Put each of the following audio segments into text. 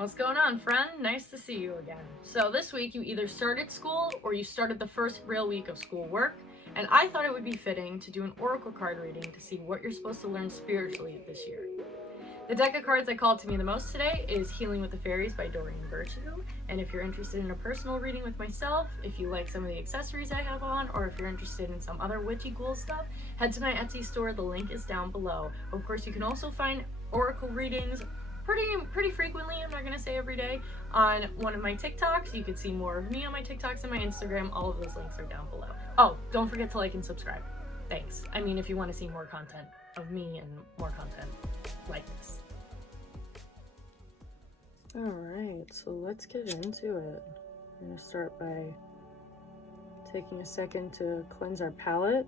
What's going on, friend? Nice to see you again. So this week you either started school or you started the first real week of school work, and I thought it would be fitting to do an oracle card reading to see what you're supposed to learn spiritually this year. The deck of cards that called to me the most today is Healing with the Fairies by Doreen Virtue, and if you're interested in a personal reading with myself, if you like some of the accessories I have on, or if you're interested in some other witchy cool stuff, head to my Etsy store, the link is down below. Of course, you can also find oracle readings pretty frequently, I'm not gonna say every day, on one of my TikToks. You can see more of me on my TikToks and my Instagram. All of those links are down below. Oh, don't forget to like and subscribe. Thanks. I mean, if you want to see more content of me and more content like this. Alright, so let's get into it. I'm gonna start by taking a second to cleanse our palate.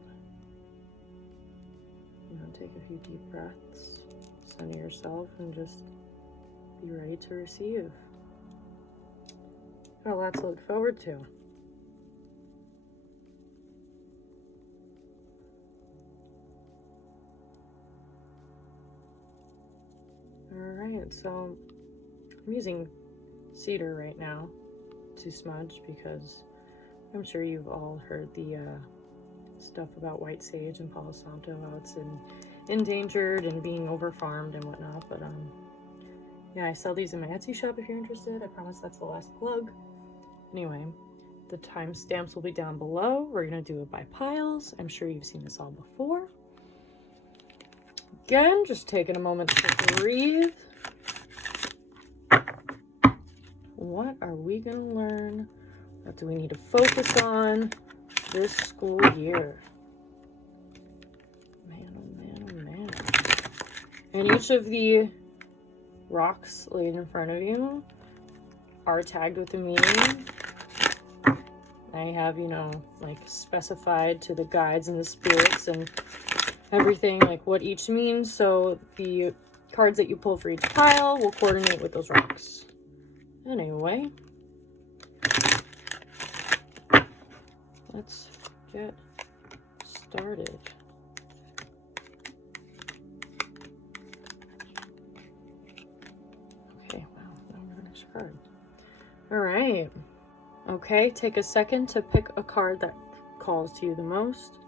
Take a few deep breaths, center yourself, and just be ready to receive. Got a lot to look forward to. Alright, so I'm using cedar right now to smudge because I'm sure you've all heard the stuff about white sage and Palo Santo, how it's endangered and being over-farmed and whatnot, but yeah, I sell these in my Etsy shop if you're interested. I promise that's the last plug. Anyway, the timestamps will be down below. We're gonna do it by piles. I'm sure you've seen this all before. Again, just taking a moment to breathe. What are we gonna learn? What do we need to focus on this school year? Man, oh man, oh man. And each of the rocks laid in front of you are tagged with a meaning. I have, like specified to the guides and the spirits and everything, like what each means. So the cards that you pull for each pile will coordinate with those rocks. Anyway, let's get started. Okay, wow, now we're gonna card. All right. Okay, take a second to pick a card that calls to you the most.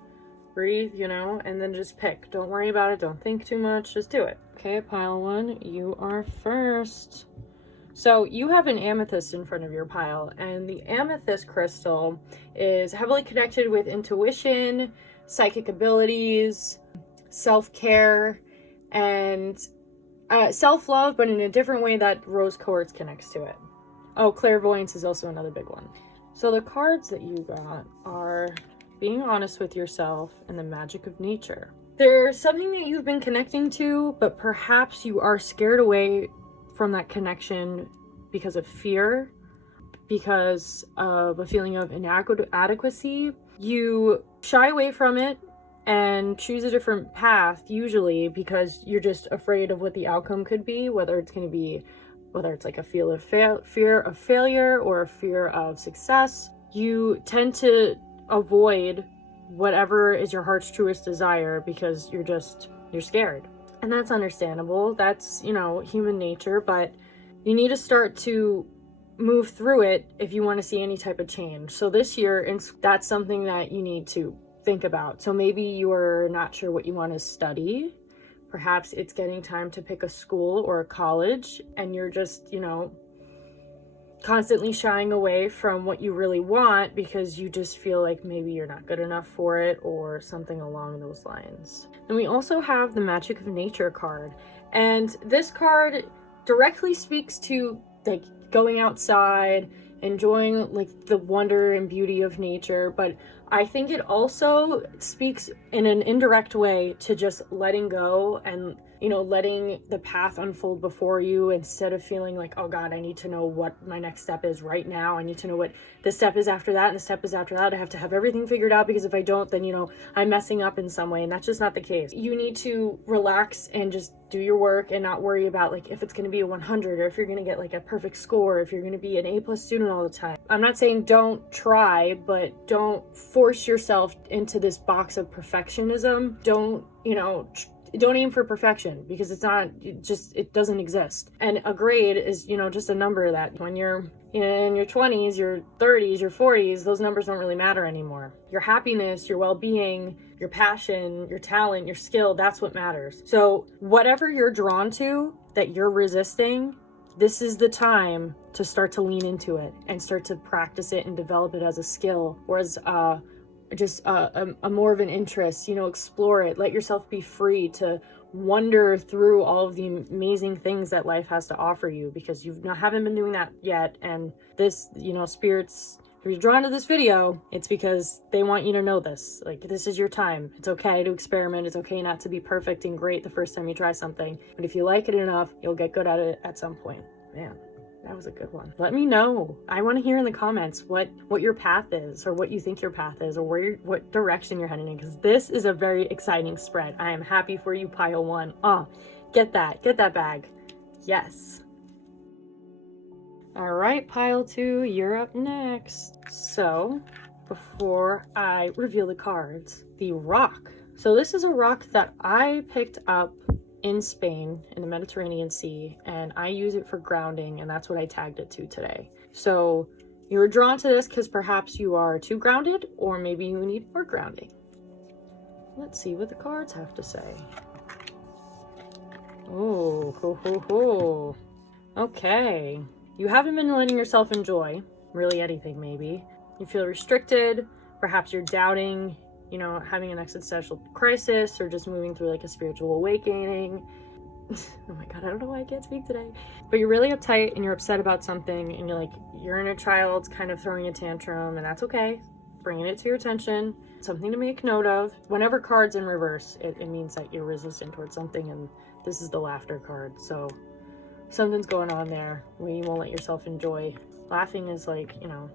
Breathe, and then just pick. Don't worry about it. Don't think too much. Just do it. Okay, pile one, you are first. So you have an amethyst in front of your pile, and the amethyst crystal is heavily connected with intuition, psychic abilities, self-care, and self-love, but in a different way that rose quartz connects to it. Oh, clairvoyance is also another big one. So the cards that you got are being honest with yourself and the magic of nature. There's something that you've been connecting to, but perhaps you are scared away from that connection because of fear, because of a feeling of inadequacy. You shy away from it and choose a different path, usually because you're just afraid of what the outcome could be, whether it's like a fear of failure or a fear of success. You tend to avoid whatever is your heart's truest desire because you're scared. And that's understandable. That's, human nature, but you need to start to move through it if you want to see any type of change. So this year, that's something that you need to think about. So maybe you're not sure what you want to study. Perhaps it's getting time to pick a school or a college, and you're just, constantly shying away from what you really want because you just feel like maybe you're not good enough for it or something along those lines. Then we also have the Magic of Nature card, and this card directly speaks to like going outside, enjoying like the wonder and beauty of nature, but I think it also speaks in an indirect way to just letting go and letting the path unfold before you, instead of feeling like, oh God, I need to know what my next step is right now. I need to know what the step is after that and the step is after that. I have to have everything figured out, because if I don't, then, I'm messing up in some way, and that's just not the case. You need to relax and just do your work and not worry about like if it's going to be a 100 or if you're going to get like a perfect score, if you're going to be an A+ student all the time. I'm not saying don't try, but don't force yourself into this box of perfectionism. Don't, don't aim for perfection, because it's not, it doesn't exist. And a grade is, you know, just a number that when you're in your 20s, your 30s, your 40s, those numbers don't really matter anymore. Your happiness, your well-being, your passion, your talent, your skill, that's what matters. So whatever you're drawn to that you're resisting, this is the time to start to lean into it and start to practice it and develop it as a skill, or as just a more of an interest. You know, explore it, let yourself be free to wander through all of the amazing things that life has to offer you, because haven't been doing that yet. And this, you know, spirits, if you're drawn to this video, it's because they want you to know this. Like, this is your time. It's okay to experiment. It's okay not to be perfect and great the first time you try something, but if you like it enough, you'll get good at it at some point. Man, that was a good one. Let me know. I want to hear in the comments what your path is, or what you think your path is, or what direction you're heading in, because this is a very exciting spread. I am happy for you, pile 1. Get that bag. Yes. All right, pile 2, you're up next. So before I reveal the cards, the rock. So this is a rock that I picked up in Spain in the Mediterranean Sea, and I use it for grounding, and that's what I tagged it to today. So you were drawn to this because perhaps you are too grounded, or maybe you need more grounding. Let's see what the cards have to say. Oh, ho, ho, ho. Okay. You haven't been letting yourself enjoy really anything, maybe. You feel restricted. Perhaps you're doubting, you know, having an existential crisis, or just moving through like a spiritual awakening. Oh my God, I don't know why I can't speak today. But you're really uptight and you're upset about something, and you're like, your inner child's kind of throwing a tantrum, and that's okay. Bringing it to your attention. Something to make note of. Whenever card's in reverse, it means that you're resistant towards something, and this is the laughter card. So something's going on there where you won't let yourself enjoy. Laughing is like, you know,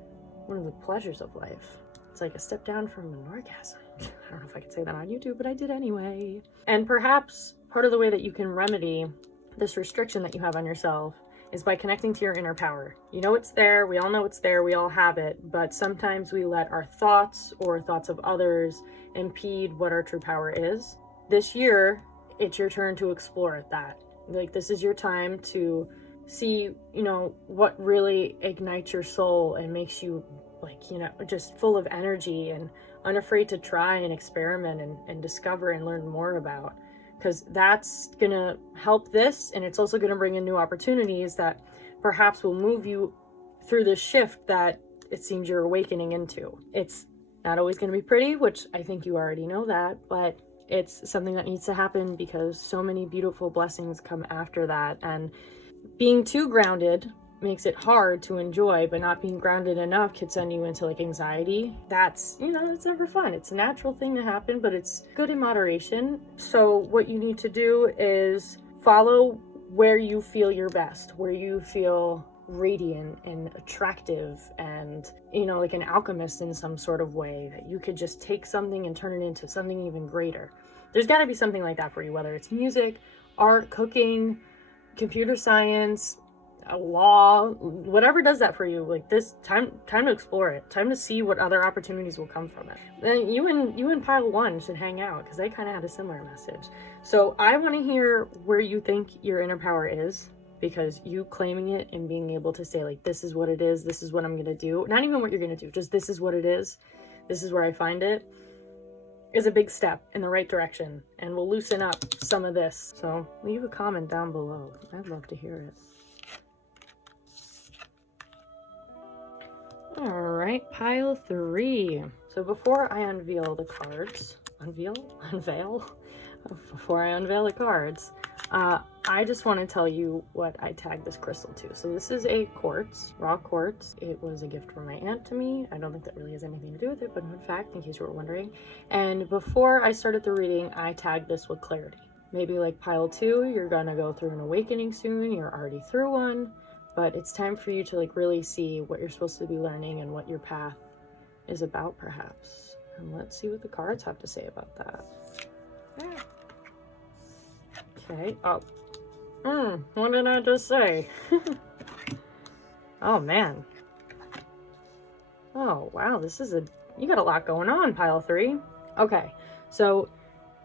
one of the pleasures of life. It's like a step down from an orgasm. I don't know if I could say that on YouTube, but I did anyway. And perhaps part of the way that you can remedy this restriction that you have on yourself is by connecting to your inner power. You know it's there, we all know it's there, we all have it, but sometimes we let our thoughts or thoughts of others impede what our true power is. This year, it's your turn to explore that. Like, this is your time to see, you know, what really ignites your soul and makes you, like, you know, just full of energy and unafraid to try and experiment and discover and learn more about. Because that's gonna help this, and it's also gonna bring in new opportunities that perhaps will move you through this shift that it seems you're awakening into. It's not always gonna be pretty, which I think you already know that, but it's something that needs to happen because so many beautiful blessings come after that. And being too grounded makes it hard to enjoy, but not being grounded enough could send you into like anxiety. That's, you know, it's never fun. It's a natural thing to happen, but it's good in moderation. So what you need to do is follow where you feel your best, where you feel radiant and attractive and, you know, like an alchemist in some sort of way, that you could just take something and turn it into something even greater. There's got to be something like that for you, whether it's music, art, cooking, computer science, law, whatever does that for you. Like, this time to explore it, time to see what other opportunities will come from it. Then you and pile 1 should hang out, because they kind of had a similar message. So I want to hear where you think your inner power is, because you claiming it and being able to say, like, this is what it is, this is what I'm gonna do, not even what you're gonna do, just this is what it is, this is where I find it, is a big step in the right direction, and will loosen up some of this. So leave a comment down below. I'd love to hear it. All right, pile 3. So before I unveil the cards, before I unveil the cards, I just want to tell you what I tagged this crystal to. So this is a quartz, raw quartz. It was a gift from my aunt to me. I don't think that really has anything to do with it, but in fact, in case you were wondering. And before I started the reading, I tagged this with clarity. Maybe like pile 2, you're gonna go through an awakening soon. You're already through one, but it's time for you to like really see what you're supposed to be learning and what your path is about, perhaps. And let's see what the cards have to say about that. Yeah. Okay. Oh, what did I just say? Oh man. Oh wow, you got a lot going on, pile 3. Okay, so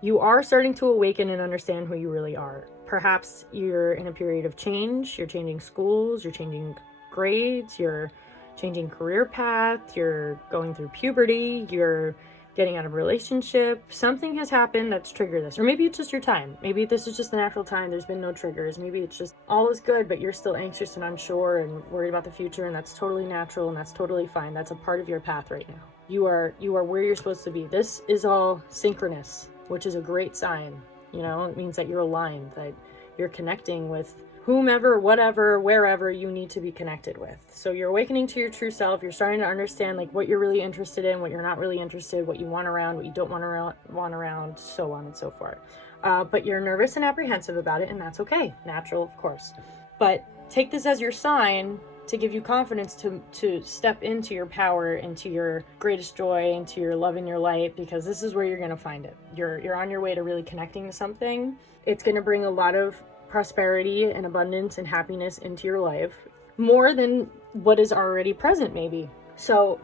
you are starting to awaken and understand who you really are. Perhaps you're in a period of change, you're changing schools, you're changing grades, you're changing career path, you're going through puberty, you're getting out of a relationship. Something has happened that's triggered this. Or maybe it's just your time. Maybe this is just the natural time. There's been no triggers. Maybe it's just all is good, but you're still anxious and unsure and worried about the future, and that's totally natural and that's totally fine. That's a part of your path right now. You are where you're supposed to be. This is all synchronous, which is a great sign. You know, it means that you're aligned, that you're connecting with whomever, whatever, wherever you need to be connected with. So you're awakening to your true self. You're starting to understand like what you're really interested in, what you're not really interested, what you want around, what you don't want around, so on and so forth. But you're nervous and apprehensive about it, and that's okay. Natural, of course. But take this as your sign to give you confidence to step into your power, into your greatest joy, into your love and your light, because this is where you're going to find it. You're on your way to really connecting to something. It's going to bring a lot of prosperity and abundance and happiness into your life, more than what is already present maybe. So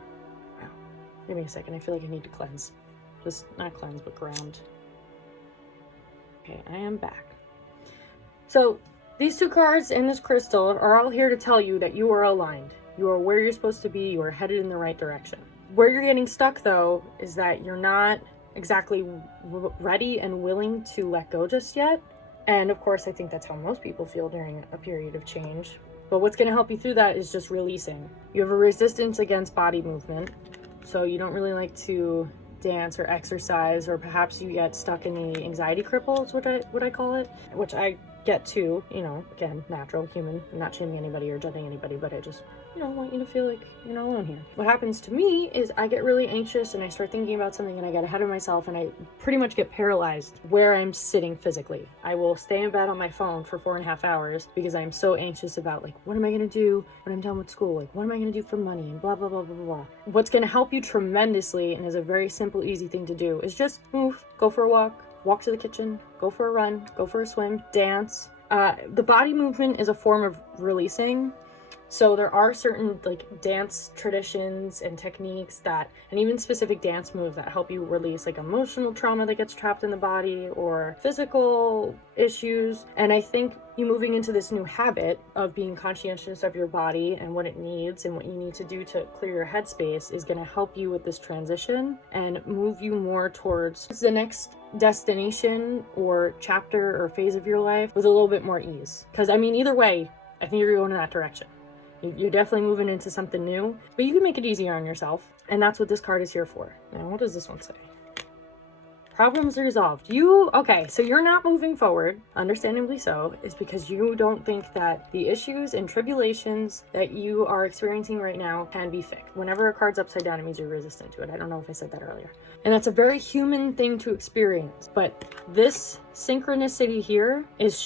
give me a second, I feel like I need to cleanse. Just not cleanse, but ground. Okay, I am back. So these two cards and this crystal are all here to tell you that you are aligned. You are where you're supposed to be. You are headed in the right direction. Where you're getting stuck though is that you're not exactly ready and willing to let go just yet. And of course, I think that's how most people feel during a period of change. But what's going to help you through that is just releasing. You have a resistance against body movement. So you don't really like to dance or exercise, or perhaps you get stuck in the anxiety cripples, what I call it, which I get too, you know, again, natural, human. I'm not shaming anybody or judging anybody, but I just, you know, want you to feel like you're not alone here. What happens to me is I get really anxious and I start thinking about something and I get ahead of myself and I pretty much get paralyzed where I'm sitting physically. I will stay in bed on my phone for 4.5 hours because I'm so anxious about like, what am I going to do when I'm done with school? Like, what am I going to do for money and blah, blah, blah, blah, blah. What's going to help you tremendously and is a very simple, easy thing to do is just move, go for a walk to the kitchen, go for a run, go for a swim, dance. The body movement is a form of releasing. So there are certain like dance traditions and techniques that, and even specific dance moves that help you release like emotional trauma that gets trapped in the body or physical issues. And I think you moving into this new habit of being conscientious of your body and what it needs and what you need to do to clear your headspace is going to help you with this transition and move you more towards the next destination or chapter or phase of your life with a little bit more ease. Because I mean, either way, I think you're going in that direction. You're definitely moving into something new, but you can make it easier on yourself. And that's what this card is here for. Now, what does this one say? Problems resolved. Okay, so you're not moving forward, understandably so, is because you don't think that the issues and tribulations that you are experiencing right now can be fixed. Whenever a card's upside down, it means you're resistant to it. I don't know if I said that earlier. And that's a very human thing to experience. But this synchronicity here is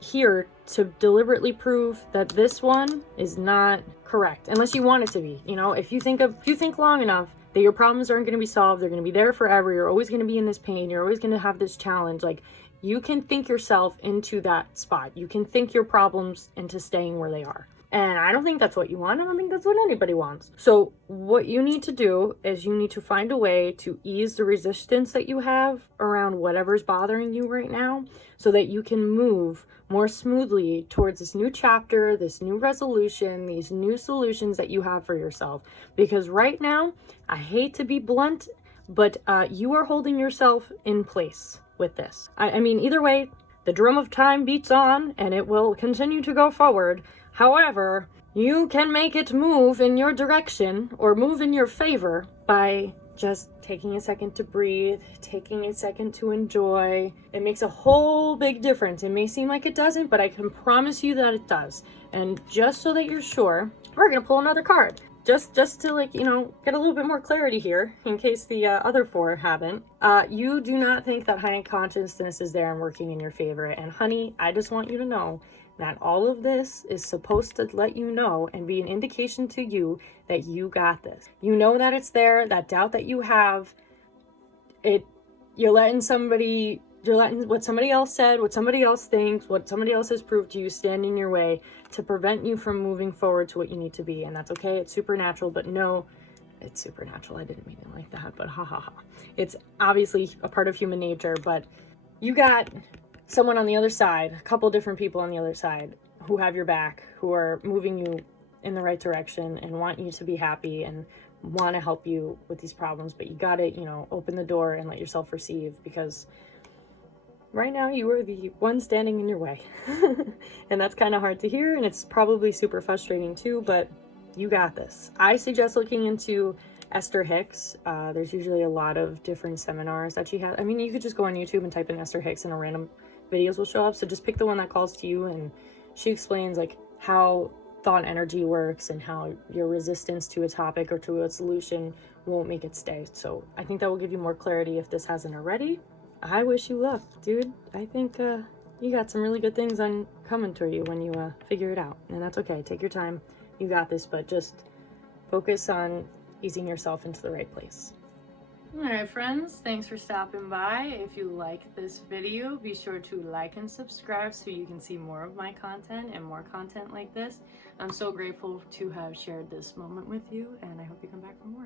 here to deliberately prove that this one is not correct, unless you want it to be. You know, if you think long enough that your problems aren't going to be solved, they're going to be there forever, you're always going to be in this pain, you're always going to have this challenge, like you can think yourself into that spot. You can think your problems into staying where they are. And I don't think that's what you want. I don't think that's what anybody wants. So what you need to do is you need to find a way to ease the resistance that you have around whatever's bothering you right now so that you can move more smoothly towards this new chapter, this new resolution, these new solutions that you have for yourself. Because right now, I hate to be blunt, but you are holding yourself in place with this. I mean, either way, the drum of time beats on and it will continue to go forward. However, you can make it move in your direction or move in your favor by just taking a second to breathe, taking a second to enjoy. It makes a whole big difference. It may seem like it doesn't, but I can promise you that it does. And just so that you're sure, we're going to pull another card. Just to like, you know, get a little bit more clarity here in case the other four haven't. You do not think that high consciousness is there and working in your favor. And honey, I just want you to know that all of this is supposed to let you know and be an indication to you that you got this. You know that it's there, that doubt that you have, you're letting what somebody else said, what somebody else thinks, what somebody else has proved to you stand in your way to prevent you from moving forward to what you need to be. And that's okay, it's supernatural, but no, it's supernatural. I didn't mean it like that, but ha ha ha. It's obviously a part of human nature, but you got someone on the other side, a couple different people on the other side who have your back, who are moving you in the right direction and want you to be happy and want to help you with these problems. But you got to, you know, open the door and let yourself receive, because right now you are the one standing in your way. And that's kind of hard to hear, and it's probably super frustrating too, but you got this. I suggest looking into Esther Hicks. There's usually a lot of different seminars that she has. I mean, you could just go on YouTube and type in Esther Hicks and a random videos will show up. So just pick the one that calls to you, and she explains like how thought energy works and how your resistance to a topic or to a solution won't make it stay. So I think that will give you more clarity if this hasn't already. I wish you luck, dude. I think you got some really good things coming to you when you figure it out. And that's okay. Take your time. You got this, but just focus on easing yourself into the right place. Alright friends, thanks for stopping by. If you like this video, be sure to like and subscribe so you can see more of my content and more content like this. I'm so grateful to have shared this moment with you, and I hope you come back for more.